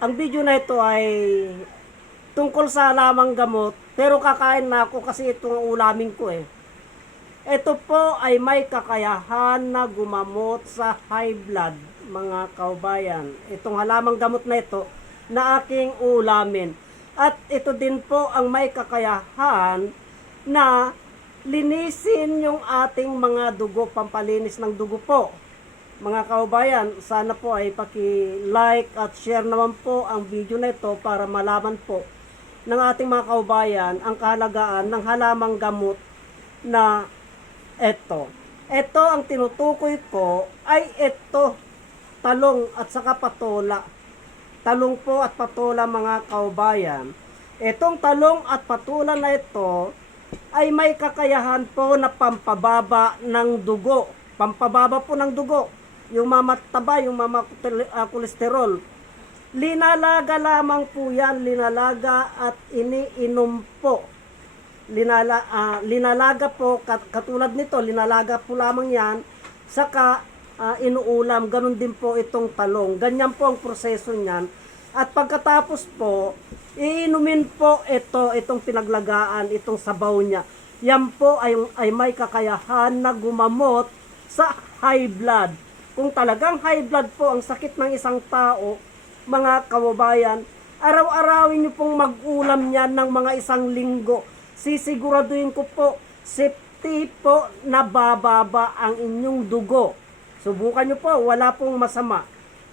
Ang video na ito ay tungkol sa lamang gamot, pero kakain na ako kasi ito ang ulamin ko eh. Ito po ay may kakayahan na gumamot sa high blood, mga kaubayan. Itong halamang gamot na ito na aking ulamin. At ito din po ang may kakayahan na linisin yung ating mga dugo, pampalinis ng dugo po. Mga kaubayan, sana po ay paki-like at share naman po ang video na ito para malaman po ng ating mga kaubayan ang kahalagaan ng halamang gamot na ito. Ito ang tinutukoy ko ay ito, talong at saka patola. Talong po at patola, mga kaubayan. Itong talong at patola na ito ay may kakayahan po na pampababa ng dugo. Pampababa po ng dugo. Yung mamataba, yung kolesterol. Linalaga lamang po yan, linalaga at iniinom po. Linalaga po, katulad nito, linalaga po lamang yan, saka inuulam, ganun din po itong talong. Ganyan po ang proseso niyan. At pagkatapos po, iinumin po itong pinaglagaan, itong sabaw niya. Yan po ay may kakayahan na gumamot sa high blood. Kung talagang high blood po ang sakit ng isang tao, mga kababayan, araw-arawin nyo pong mag-ulam yan ng mga isang linggo. Sisiguraduhin ko po, safety po na bababa ang inyong dugo. Subukan nyo po, wala pong masama,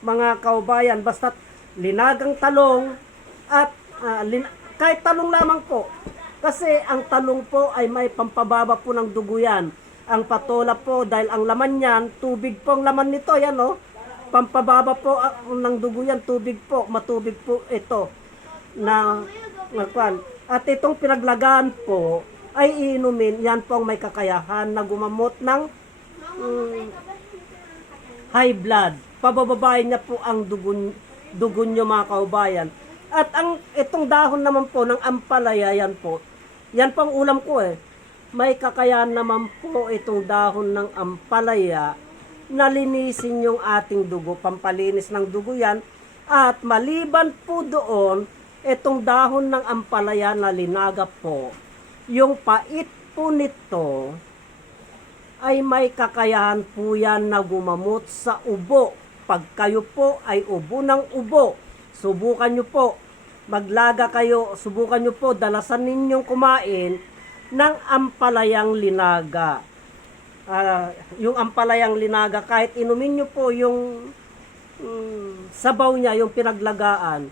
mga kababayan. Basta linagang talong at kahit talong lamang po. Kasi ang talong po ay may pampababa po ng dugo yan. Ang patola po, dahil ang laman niyan, tubig po ang laman nito, yan o. Pampababa po ng dugo yan, tubig po, matubig po ito. At itong pinaglagaan po, ay inumin, yan po ang may kakayahan na gumamot ng high blood. Pabababain niya po ang dugo nyo, mga kaubayan. At itong dahon naman po ng ampalaya, yan po ang ulam ko eh. May kakayahan naman po itong dahon ng ampalaya na linisin yung ating dugo, pampalinis ng dugo yan. At maliban po doon, itong dahon ng ampalaya na linaga po, yung pait po nito ay may kakayahan po yan na gumamot sa ubo. Pag kayo po ay ubo ng ubo, subukan nyo po, maglaga kayo, subukan nyo po, dalasan ninyong kumain ng ampalayang linaga. Yung ampalayang linaga, kahit inumin nyo po yung sabaw niya, yung pinaglagaan,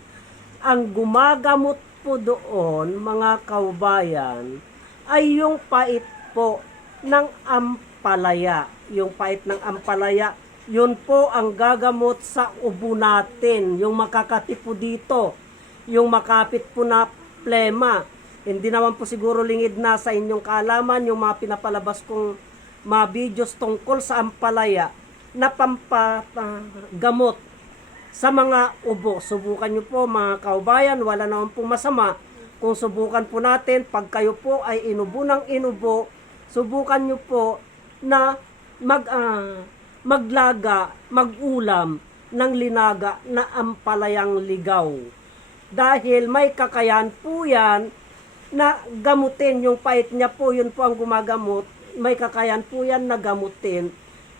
ang gumagamot po doon, mga kaubayan, ay yung pait po ng ampalaya. Yung pait ng ampalaya, yun po ang gagamot sa ubo natin, yung makakati po dito, yung makapit po na plema. Hindi naman po siguro lingid na sa inyong kaalaman yung mga pinapalabas kong mga videos tungkol sa ampalaya na pampagamot sa mga ubo. Subukan nyo po, mga kaubayan, wala naman po masama kung subukan po natin. Pag kayo po ay inubo ng inubo, subukan nyo po na maglaga, mag-ulam ng linaga na ampalayang ligaw. Dahil may kakayahan po yan na gamutin yung pait niya po, yun po ang gumagamot. May kakayahan po yan na gamutin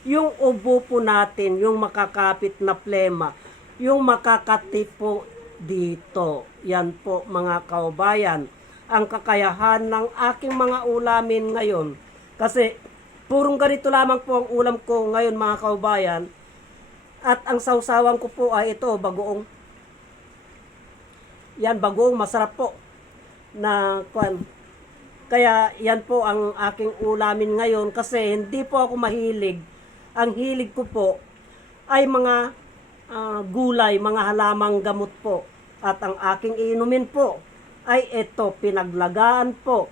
yung ubo po natin, yung makakapit na plema, yung makakati po dito. Yan po, mga kaubayan, ang kakayahan ng aking mga ulamin ngayon. Kasi purong ganito lamang po ang ulam ko ngayon, mga kaubayan. At ang sausawan ko po ay ito, bagoong. Yan, bagoong, masarap po na kwan. Kaya yan po ang aking ulamin ngayon kasi hindi po ako mahilig. Ang hilig ko po ay mga gulay, mga halamang gamot po. At ang aking inumin po ay ito, pinaglagaan po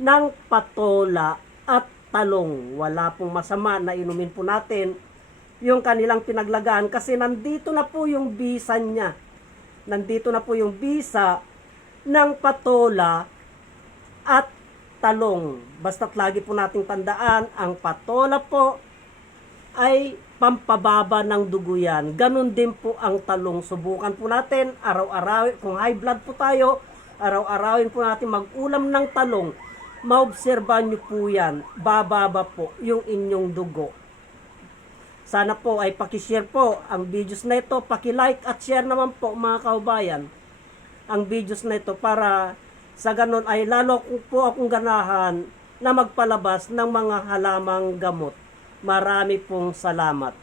ng patola at talong. Wala pong masama na inumin po natin yung kanilang pinaglagaan kasi nandito na po yung bisa niya. Nandito na po yung bisa ng patola at talong. Basta't lagi po nating tandaan, ang patola po ay pampababa ng dugo yan. Ganon din po ang talong. Subukan po natin araw-araw. Kung high blood po tayo, araw-arawin po natin mag-ulam ng talong. Maobserbahan nyo po yan. Bababa po yung inyong dugo. Sana po ay pakishare po ang videos na ito. Paki-like at share naman po mga kaubayan ang videos na ito para sa ganon ay lalo po akong ganahan na magpalabas ng mga halamang gamot. Marami pong salamat.